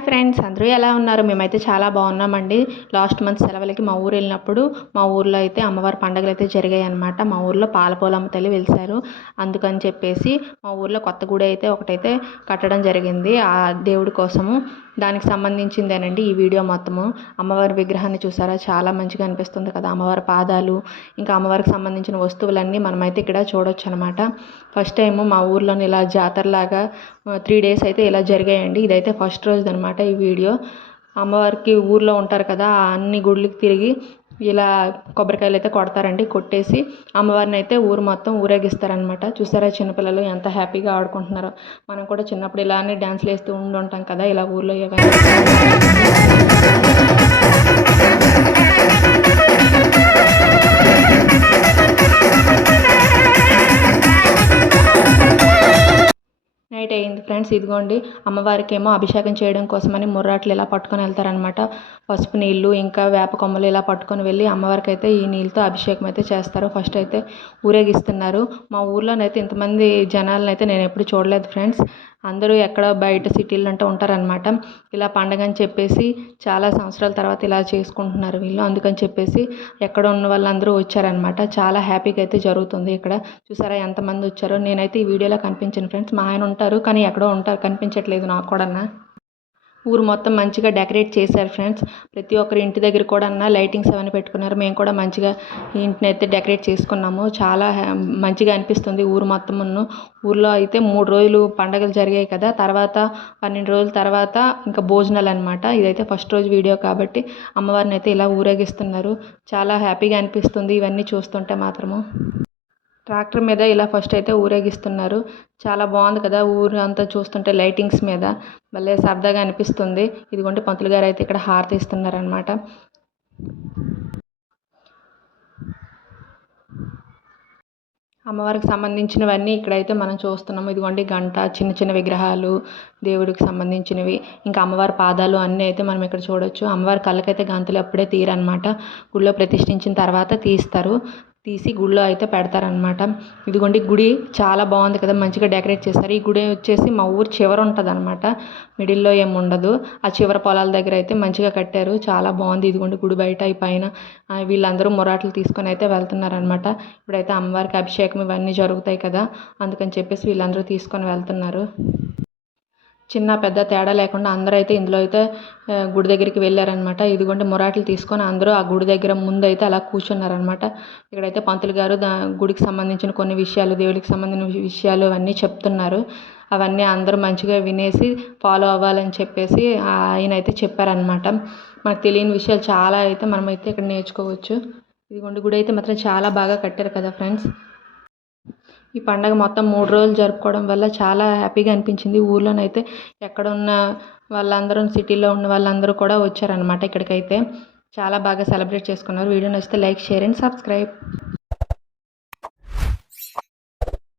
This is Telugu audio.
హాయ్ ఫ్రెండ్స్ అందరూ ఎలా ఉన్నారు? మేమైతే చాలా బాగున్నామండి. లాస్ట్ మంత్ సెలవులకి మా ఊరు వెళ్ళినప్పుడు మా ఊర్లో అయితే అమ్మవారి పండుగలు అయితే జరిగాయి అనమాట మా ఊర్లో పాలపోలమ్మ తల్లి వెలిసారు అందుకని చెప్పేసి మా ఊర్లో కొత్త గుడి అయితే ఒకటైతే కట్టడం జరిగింది. ఆ దేవుడి కోసము దానికి సంబంధించిందేనండి ఈ వీడియో మొత్తము. అమ్మవారి విగ్రహాన్ని చూసారా? చాలా మంచిగా అనిపిస్తుంది కదా అమ్మవారి పాదాలు. ఇంకా అమ్మవారికి సంబంధించిన వస్తువులన్నీ మనమైతే ఇక్కడ చూడొచ్చు అనమాట ఫస్ట్ టైం మా ఊర్లోని ఇలా జాతరలాగా త్రీ డేస్ అయితే ఇలా జరిగాయండి. ఇదైతే ఫస్ట్ రోజు అనమాట ఈ వీడియో. అమ్మవారికి ఊర్లో ఉంటారు కదా అన్ని గుళ్ళకి తిరిగి ఇలా కొబ్బరికాయలు అయితే కొడతారండి కొట్టేసి అమ్మవారిని అయితే ఊరు మొత్తం ఊరేగిస్తారనమాట చూసారా చిన్నపిల్లలు ఎంత హ్యాపీగా ఆడుకుంటున్నారో. మనం కూడా చిన్నప్పుడు ఇలానే డ్యాన్స్లు వేస్తూ ఉండి ఉంటాం కదా ఇలా ఊర్లో నైట్ ఫ్రెండ్స్ ఇదిగోండి. అమ్మవారికి ఏమో అభిషేకం చేయడం కోసమని ముర్రాట్లు ఇలా పట్టుకొని వెళ్తారనమాట పసుపు నీళ్ళు ఇంకా వేప కొమ్మలు ఇలా పట్టుకొని వెళ్ళి అమ్మవారికి అయితే ఈ నీళ్ళతో అభిషేకం అయితే చేస్తారు. ఫస్ట్ అయితే ఊరేగిస్తున్నారు. మా ఊర్లోనైతే ఇంతమంది జనాలను అయితే నేను ఎప్పుడు చూడలేదు ఫ్రెండ్స్. అందరూ ఎక్కడ బయట సిటీలు అంటూ ఉంటారనమాట ఇలా పండగ అని చెప్పేసి చాలా సంవత్సరాల తర్వాత ఇలా చేసుకుంటున్నారు వీళ్ళు. అందుకని చెప్పేసి ఎక్కడ ఉన్న వాళ్ళందరూ వచ్చారనమాట చాలా హ్యాపీగా అయితే జరుగుతుంది ఇక్కడ. చూసారా ఎంతమంది వచ్చారో? నేనైతే ఈ వీడియోలో కనిపించాను ఫ్రెండ్స్. మా ఆయన ఉంటారు కానీ ఎక్కడో ఉంటారు. కనిపించట్లేదు నాకు కూడా ఊరు మొత్తం మంచిగా డెకరేట్ చేశారు ఫ్రెండ్స్. ప్రతి ఒక్కరి ఇంటి దగ్గర కూడా అన్న లైటింగ్స్ అవన్నీ పెట్టుకున్నారు. మేము కూడా మంచిగా ఇంటిని అయితే డెకరేట్ చేసుకున్నాము. చాలా మంచిగా అనిపిస్తుంది ఊరు మొత్తం ఊర్లో అయితే మూడు రోజులు పండగలు జరిగాయి కదా. తర్వాత పన్నెండు రోజుల తర్వాత ఇంకా భోజనాలు అనమాట ఇదైతే ఫస్ట్ రోజు వీడియో కాబట్టి అమ్మవారిని అయితే ఇలా ఊరేగిస్తున్నారు. చాలా హ్యాపీగా అనిపిస్తుంది ఇవన్నీ చూస్తుంటే మాత్రము. ట్రాక్టర్ మీద ఇలా ఫస్ట్ అయితే ఊరేగిస్తున్నారు. చాలా బాగుంది కదా ఊరు అంతా చూస్తుంటే లైటింగ్స్ మీద. భలే సరదాగా అనిపిస్తుంది. ఇదిగోండి పంతులు గారు అయితే ఇక్కడ హారతి ఇస్తున్నారనమాట అమ్మవారికి సంబంధించినవన్నీ ఇక్కడైతే మనం చూస్తున్నాము. ఇదిగోండి గంట చిన్న చిన్న విగ్రహాలు దేవుడికి సంబంధించినవి. ఇంకా అమ్మవారి పాదాలు అన్నీ అయితే మనం ఇక్కడ చూడొచ్చు. అమ్మవారి కళ్ళకైతే గంతులు అప్పుడే తీరనమాట గుళ్ళో ప్రతిష్ఠించిన తర్వాత తీస్తారు. తీసి గుడిలో అయితే పెడతారనమాట ఇదిగోండి గుడి చాలా బాగుంది కదా మంచిగా డెకరేట్ చేస్తారు ఈ గుడి వచ్చేసి మా ఊరు చివర ఉంటుంది అనమాట మిడిల్లో ఏమి ఉండదు. ఆ చివర పొలాల దగ్గర అయితే మంచిగా కట్టారు. చాలా బాగుంది. ఇదిగోండి గుడి బయట ఈ పైన వీళ్ళందరూ మొరాట్లు తీసుకొని అయితే వెళ్తున్నారనమాట ఇప్పుడైతే అమ్మవారికి అభిషేకం ఇవన్నీ జరుగుతాయి కదా అందుకని చెప్పేసి వీళ్ళందరూ తీసుకొని వెళ్తున్నారు. చిన్న పెద్ద తేడా లేకుండా అందరూ అయితే ఇందులో అయితే గుడి దగ్గరికి వెళ్ళారనమాట ఇదిగోండి మురాట్లు తీసుకొని అందరూ ఆ గుడి దగ్గర ముందైతే అలా కూర్చున్నారనమాట ఇక్కడైతే పంతులు గారు దా గుడికి సంబంధించిన కొన్ని విషయాలు దేవుడికి సంబంధించిన విషయాలు అవన్నీ చెప్తున్నారు. అవన్నీ అందరూ మంచిగా వినేసి ఫాలో అవ్వాలని చెప్పేసి ఆయన అయితే చెప్పారనమాట మనకు తెలియని విషయాలు చాలా అయితే మనమైతే ఇక్కడ నేర్చుకోవచ్చు. ఇదిగోండి గుడి అయితే మాత్రం చాలా బాగా కట్టారు కదా ఫ్రెండ్స్. ఈ పండగ మొత్తం మూడు రోజులు జరుపుకోవడం వల్ల చాలా హ్యాపీగా అనిపించింది. ఊర్లోనైతే ఎక్కడున్న వాళ్ళందరూ సిటీలో ఉన్న వాళ్ళందరూ కూడా వచ్చారనమాట ఇక్కడికైతే. చాలా బాగా సెలబ్రేట్ చేసుకున్నారు. వీడియో నచ్చితే లైక్ షేర్ అండ్ సబ్స్క్రైబ్.